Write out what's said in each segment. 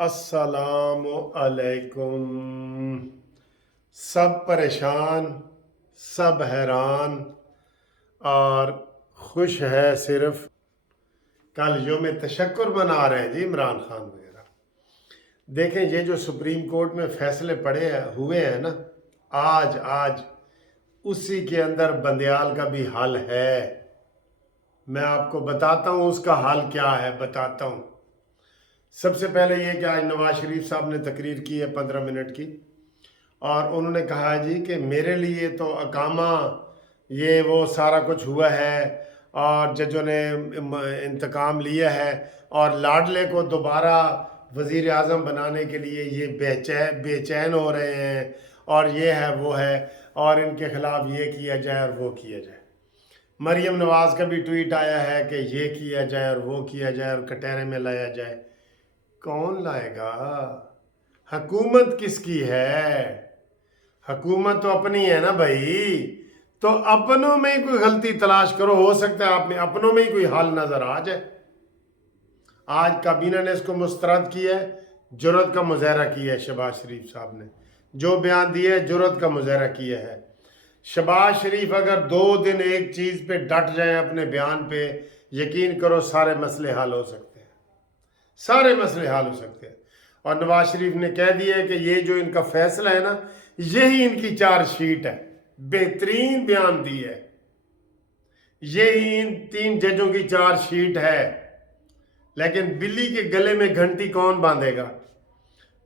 अस्सलाम अलैकुम। सब परेशान, सब हैरान और खुश है सिर्फ। कल यौम तशक्कुर मना रहे हैं जी इमरान खान वगैरह। देखें ये जो सुप्रीम कोर्ट में फैसले हुए हैं ना, आज आज उसी के अंदर बंदयाल का भी हल है। मैं आपको बताता हूँ उसका हल क्या है, बताता हूँ। सबसे पहले ये कि आज नवाज शरीफ साहब ने तकरीर की है 15 मिनट की, और उन्होंने कहा जी कि मेरे लिए तो अकामा ये वो सारा कुछ हुआ है और जजों ने इंतकाम लिया है, और लाडले को दोबारा वज़ीर आज़म बनाने के लिए ये बेचैन हो रहे हैं, और ये है वो है, और इनके खिलाफ ये किया जाए और वो किया जाए। मरियम नवाज़ का भी ट्वीट आया है कि ये किया जाए और वो किया जाए और कटहरे में लाया जाए। कौन लाएगा? हुकूमत किसकी है? हुकूमत तो अपनी है ना भाई। तो अपनों में ही कोई गलती तलाश करो, हो सकता है आप में अपनों में ही कोई हाल नजर आ जाए। आज काबीना ने इसको मुस्तरद किया है, जुर्रत का मुजाहरा किया है। शहबाज शरीफ साहब ने जो बयान दिया है जुर्रत का मुजाहरा किया है। शहबाज शरीफ अगर 2 दिन एक चीज पे डट जाए अपने बयान पे, यकीन करो सारे मसले हल हो सकते हैं, सारे मसले हल हो सकते हैं। और नवाज शरीफ ने कह दिया है कि ये जो इनका फैसला है ना, यही इनकी चार्जशीट है। बेहतरीन बयान दी है, यही इन 3 जजों की चार्जशीट है। लेकिन बिल्ली के गले में घंटी कौन बांधेगा?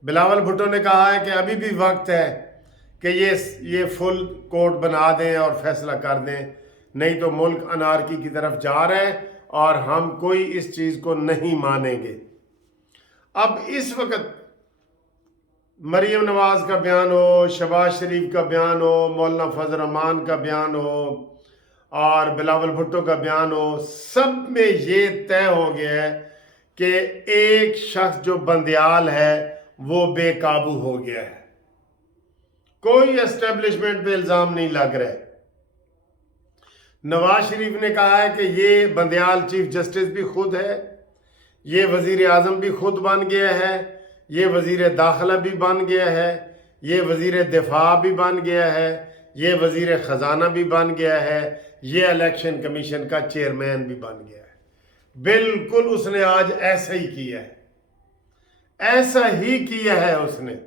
बिलावल भुट्टो ने कहा है कि अभी भी वक्त है कि ये फुल कोर्ट बना दें और फैसला कर दें, नहीं तो मुल्क अनारकी की तरफ जा रहा है और हम कोई इस चीज को नहीं मानेंगे। अब इस वक्त मरियम नवाज का बयान हो, शहबाज शरीफ का बयान हो, मौलाना फजल रहमान का बयान हो और बिलावल भुट्टो का बयान हो, सब में ये तय हो गया है कि एक शख्स जो बंदयाल है वो बेकाबू हो गया है। कोई एस्टेब्लिशमेंट पे इल्जाम नहीं लग रहे। नवाज शरीफ ने कहा है कि ये बंदयाल चीफ जस्टिस भी खुद है, ये वजीर आजम भी खुद बन गया है, ये वजीर दाखिला भी बन गया है, ये वजीर दिफा भी बन गया है, ये वजीर खजाना भी बन गया है, ये इलेक्शन कमीशन का चेयरमैन भी बन गया है। बिल्कुल उसने आज ऐसा ही किया है, ऐसा ही किया है उसने।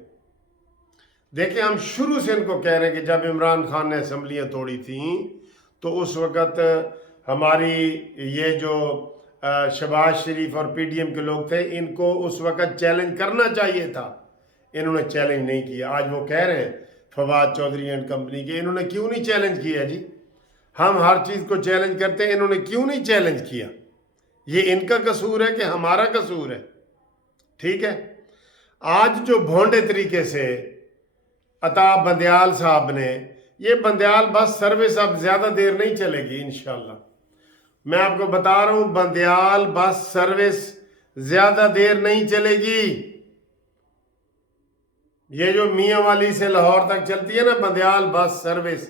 देखिए हम शुरू से इनको कह रहे हैं कि जब इमरान खान ने असम्बलियां तोड़ी थी तो उस वक़्त हमारी ये जो शहबाज शरीफ और पीडीएम के लोग थे, इनको उस वक़्त चैलेंज करना चाहिए था। इन्होंने चैलेंज नहीं किया। आज वो कह रहे हैं फवाद चौधरी एंड कंपनी के, इन्होंने क्यों नहीं चैलेंज किया जी? हम हर चीज़ को चैलेंज करते हैं, इन्होंने क्यों नहीं चैलेंज किया? ये इनका कसूर है कि हमारा कसूर है? ठीक है, आज जो भोंडे तरीके से अता बंदयाल साहब ने, ये बंदयाल बस सर्विस अब ज्यादा देर नहीं चलेगी इंशाल्लाह। मैं आपको बता रहा हूं, बंदयाल बस सर्विस ज्यादा देर नहीं चलेगी। ये जो मियां वाली से लाहौर तक चलती है ना बंदयाल बस सर्विस,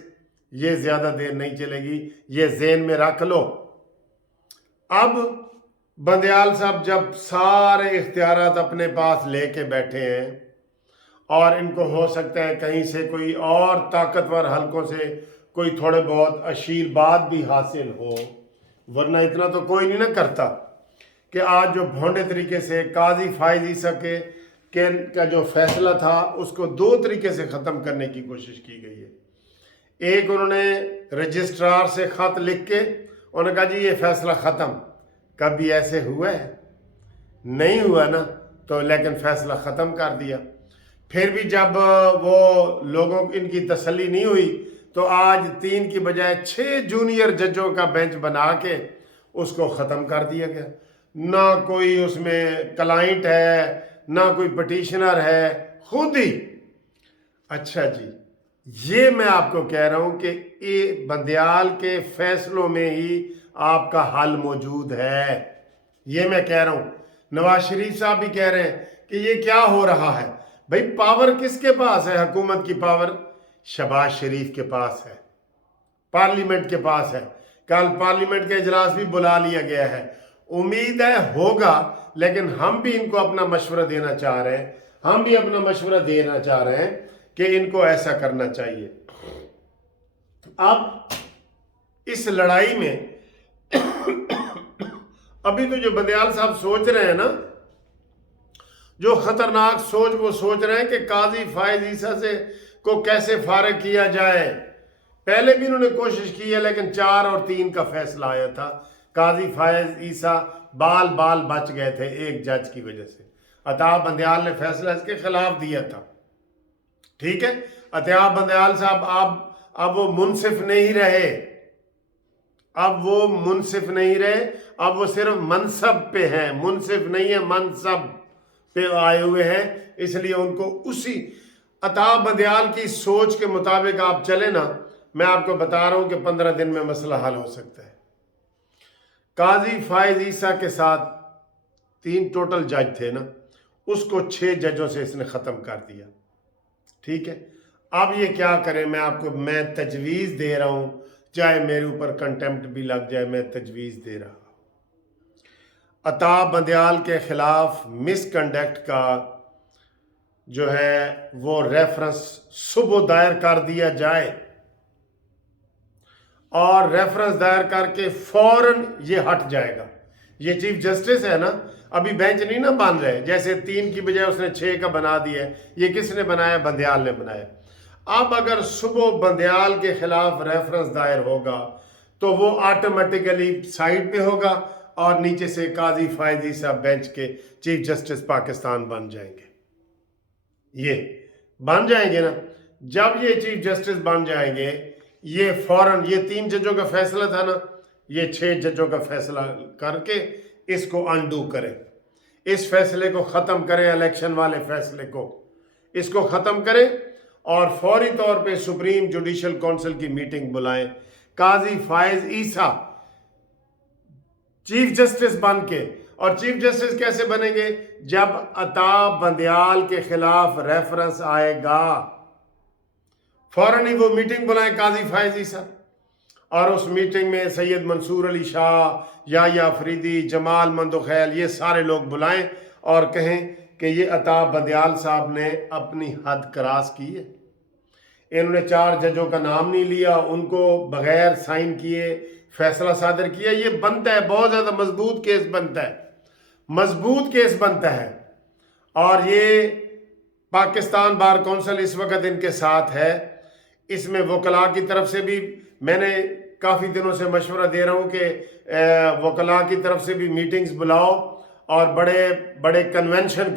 ये ज्यादा देर नहीं चलेगी, ये ज़हन में रख लो। अब बंदयाल साहब जब सारे इख्तियारात अपने पास लेके बैठे हैं और इनको हो सकता है कहीं से कोई और ताकतवर हलकों से कोई थोड़े बहुत अशील बात भी हासिल हो, वरना इतना तो कोई नहीं ना करता कि आज जो भोंडे तरीके से काजी फायज ईसा का जो फैसला था उसको 2 तरीके से ख़त्म करने की कोशिश की गई है। एक, उन्होंने रजिस्ट्रार से ख़त लिख के उन्होंने कहा जी ये फैसला ख़त्म। कभी ऐसे हुआ है? नहीं हुआ ना, तो लेकिन फैसला ख़त्म कर दिया। फिर भी जब वो लोगों की इनकी तसल्ली नहीं हुई तो आज 3 की बजाय 6 जूनियर जजों का बेंच बना के उसको ख़त्म कर दिया गया। ना कोई उसमें क्लाइंट है, ना कोई पटिशनर है, खुद ही। अच्छा जी, ये मैं आपको कह रहा हूं कि ये बंदयाल के फैसलों में ही आपका हल मौजूद है। ये मैं कह रहा हूं। नवाज शरीफ साहब भी कह रहे हैं कि ये क्या हो रहा है। भाई पावर किसके पास है? हुकूमत की पावर शहबाज शरीफ के पास है, पार्लियामेंट के पास है। कल पार्लियामेंट का इजलास भी बुला लिया गया है। उम्मीद है होगा, लेकिन हम भी इनको अपना मशवरा देना चाह रहे हैं, हम भी अपना मशवरा देना चाह रहे हैं कि इनको ऐसा करना चाहिए। अब इस लड़ाई में अभी तो जो बंदयाल साहब सोच रहे हैं ना, जो खतरनाक सोच वो सोच रहे हैं कि काजी फायज ईसा से को कैसे फारिग किया जाए। पहले भी उन्होंने कोशिश की है, लेकिन 4 और 3 का फैसला आया था। काजी फायज ईसा बाल बच गए थे एक जज की वजह से। अताब बंदयाल ने फैसला इसके खिलाफ दिया था। ठीक है, अताब बंदयाल साहब अब वो मुनसिफ नहीं रहे, अब वो मुनसिफ नहीं रहे, अब वो सिर्फ मनसब पे हैं, मुनसिफ नहीं है, मनसब पे आए हुए हैं। इसलिए उनको उसी अताब बंदयाल की सोच के मुताबिक आप चले ना, मैं आपको बता रहा हूं कि 15 दिन में मसला हल हो सकता है। काजी फायज ईसा के साथ 3 टोटल जज थे ना, उसको 6 जजों से इसने ख़त्म कर दिया। ठीक है, अब ये क्या करें, मैं तजवीज़ दे रहा हूं, चाहे मेरे ऊपर कंटेम्प्ट भी लग जाए, मैं तजवीज़ दे रहा हूं। अताब बंदयाल के खिलाफ मिसकंडक्ट का जो है वो रेफरेंस सुबह दायर कर दिया जाए, और रेफरेंस दायर करके फौरन ये हट जाएगा। ये चीफ जस्टिस है ना, अभी बेंच नहीं ना बन रहे, जैसे 3 की बजाय उसने 6 का बना दिया है। ये किसने बनाया? बंदयाल ने बनाया। अब अगर सुबह बंदयाल के खिलाफ रेफरेंस दायर होगा तो वो ऑटोमेटिकली साइड पे होगा, और नीचे से काजी फायज ईसा बेंच के चीफ जस्टिस पाकिस्तान बन जाएंगे। ये बन जाएंगे ना, जब ये चीफ जस्टिस बन जाएंगे, ये फौरन, ये 3 जजों का फैसला था ना, ये 6 जजों का फैसला करके इसको अनडू करें, इस फैसले को ख़त्म करें, इलेक्शन वाले फैसले को, इसको ख़त्म करें, और फौरी तौर पे सुप्रीम जुडिशल काउंसिल की मीटिंग बुलाएं। काजी फायज ईसा चीफ जस्टिस बन के, और चीफ जस्टिस कैसे बनेंगे? जब अताब बंदयाल के खिलाफ रेफरेंस आएगा, फौरन ही वो मीटिंग बुलाएं काजी फायज ईसा, और उस मीटिंग में सैयद मंसूर अली शाह, याया अफरीदी, जमाल मंदोखैल, ये सारे लोग बुलाएं और कहें कि ये अताब बंदयाल साहब ने अपनी हद क्रॉस की है। इन्होंने 4 जजों का नाम नहीं लिया, उनको बगैर साइन किए फैसला सादर किया। ये बनता है, बहुत ज़्यादा मजबूत केस बनता है, मजबूत केस बनता है। और ये पाकिस्तान बार कौंसिल इस वक्त इनके साथ है। इसमें वकला की तरफ से भी मैंने काफ़ी दिनों से मशवरा दे रहा हूँ कि वकला की तरफ से भी मीटिंग्स बुलाओ और बड़े बड़े कन्वेंशन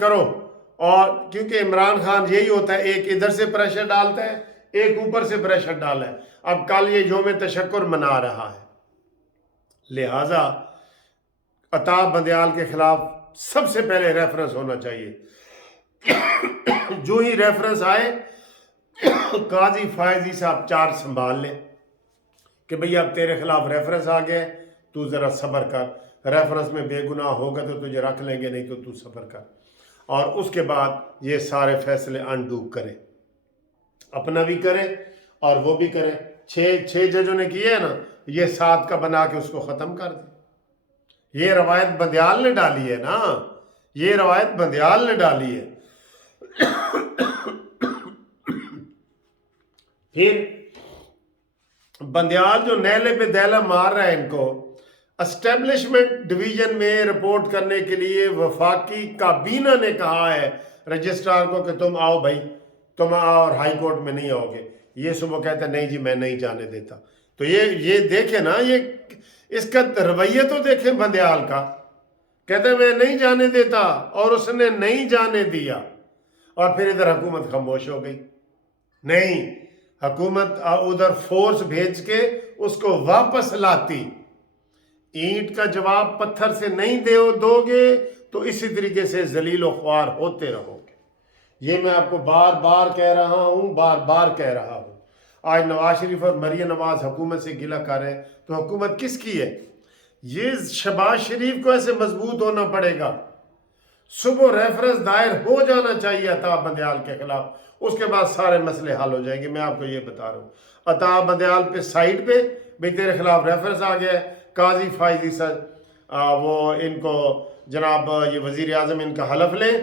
करो। और क्योंकि इमरान खान यही होता है, एक इधर से प्रेशर डालता है, एक ऊपर से प्रेशर डाला है। अब कल ये यौम तशक्कुर मना रहा है, लिहाजा अताब बंदयाल के खिलाफ सबसे पहले रेफरेंस होना चाहिए। जो ही रेफरेंस आए, काजी फायजी साहब चार्ज संभाल ले कि भैया अब तेरे खिलाफ रेफरेंस आ गया, तू ज़रा सब्र कर, रेफरेंस में बेगुनाह होगा तो तुझे रख लेंगे, नहीं तो तू सब्र कर। और उसके बाद ये सारे फैसले अनडू करे, अपना भी करे और वो भी करे। 6 जजों ने किए है ना, ये 7 का बना के उसको ख़त्म कर दे। ये रवायत बंदयाल ने डाली है ना, ये रवायत बंदयाल ने डाली है। फिर बंदयाल जो नैले पे दैला मार रहा है इनको, एस्टेब्लिशमेंट डिवीजन में रिपोर्ट करने के लिए वफाकी काबीना ने कहा है रजिस्ट्रार को कि तुम आओ भाई, तुम आओ, और हाई कोर्ट में नहीं आओगे। ये सुबह कहते हैं नहीं जी मैं नहीं जाने देता। तो ये देखे ना, ये इसका रवैया तो देखें बंदयाल का, कहते हैं मैं नहीं जाने देता, और उसने नहीं जाने दिया। और फिर इधर हुकूमत खामोश हो गई। नहीं, हुकूमत उधर फोर्स भेज के उसको वापस लाती। ईंट का जवाब पत्थर से नहीं दोगे तो इसी तरीके से जलीलो ख्वार होते रहोगे। ये मैं आपको बार बार कह रहा हूँ। आज नवाज शरीफ और मरियम नवाज हुकूमत से गिला कर रहे हैं, तो हुकूमत किसकी है? ये शहबाज शरीफ को ऐसे मजबूत होना पड़ेगा। सुबह रेफरेंस दायर हो जाना चाहिए अताब बंदयाल के खिलाफ, उसके बाद सारे मसले हल हो जाएंगे। मैं आपको ये बता रहा हूँ, अताब बंदयाल पे साइड पे भाई तेरे खिलाफ रेफरेंस आ गया है, काजी फायज ईसा वो इनको जनाब ये वज़ीर आज़म इनका हलफ लें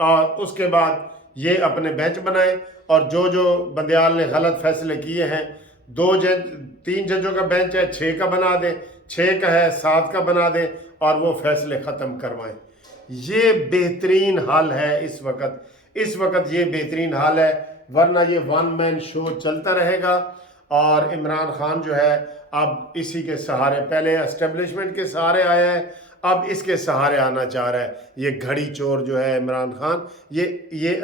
और उसके बाद ये अपने बेंच बनाएं और जो जो बंदियाल ने गलत फैसले किए हैं 3 जजों का बेंच है 6 का बना दें, 6 का है 7 का बना दें और वो फैसले ख़त्म करवाएं। ये बेहतरीन हाल है इस वक्त ये बेहतरीन हाल है, वरना ये वन मैन शो चलता रहेगा। और इमरान खान जो है अब इसी के सहारे, पहले एस्टेब्लिशमेंट के सहारे आया है, अब इसके सहारे आना चाह रहा है। ये घड़ी चोर जो है इमरान खान, ये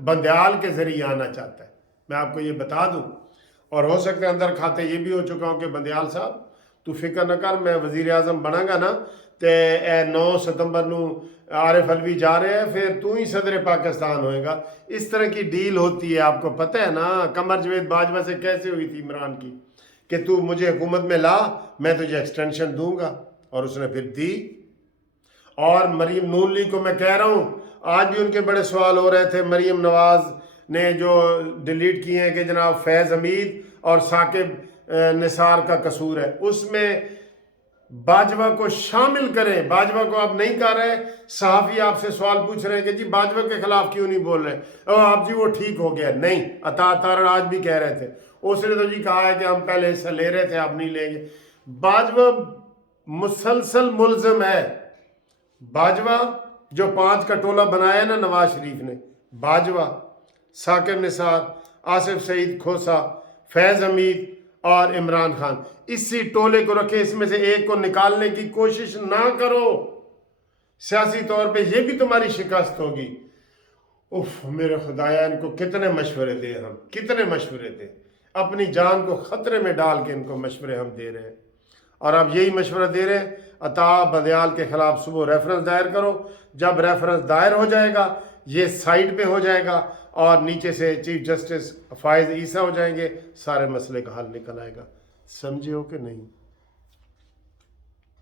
बंदियाल के ज़रिए आना चाहता है, मैं आपको ये बता दूं। और हो सकता है अंदर खाते ये भी हो चुका हूँ कि बंदियाल साहब तू फिक्र न कर, मैं वज़ीर आज़म बनांगा ना ते 9 सितंबर नू आरिफ अलवी जा रहे हैं, फिर तू ही सदर पाकिस्तान होएगा। इस तरह की डील होती है, आपको पता है ना कमर जवेद बाजवा से कैसे हुई थी इमरान की, कि तू मुझे हुकूमत में ला, मैं तुझे एक्सटेंशन दूंगा, और उसने फिर दी। और मरीम नून लीग को मैं कह रहा हूँ, आज भी उनके बड़े सवाल हो रहे थे, मरीम नवाज ने जो डिलीट किए हैं कि जनाब फैज़ हमीद और साकिब निसार का कसूर है, उसमें बाजवा को शामिल करें। बाजवा को आप नहीं कर रहे, सहाफ़ी आपसे सवाल पूछ रहे हैं कि जी बाजवा के खिलाफ क्यों नहीं बोल रहे, आप जी वो ठीक हो गया। नहीं, अता तारण आज भी कह रहे थे, उसने तो जी कहा है कि हम पहले हिस्सा ले रहे थे, आप नहीं लेंगे। बाजवा मुसलसल मुलज़म है। बाजवा जो 5 का टोला बनाया ना नवाज शरीफ ने, बाजवा, साकिब निसार, आसिफ सईद खोसा, फैज़ हमीद और इमरान खान, इसी टोले को रखे, इसमें से एक को निकालने की कोशिश ना करो। सियासी तौर पे ये भी तुम्हारी शिकस्त होगी। उफ मेरे खुदाया, इनको कितने मशवरे दे हम, कितने मशवरे दे, अपनी जान को ख़तरे में डाल के इनको मशवरे हम दे रहे हैं। और अब यही मशवरा दे रहे हैं, अता बंदियाल के ख़िलाफ़ सुबह रेफरेंस दायर करो। जब रेफरेंस दायर हो जाएगा, ये साइड पे हो जाएगा और नीचे से चीफ जस्टिस फायज़ ईसा हो जाएंगे, सारे मसले का हल निकल आएगा। समझे हो कि नहीं?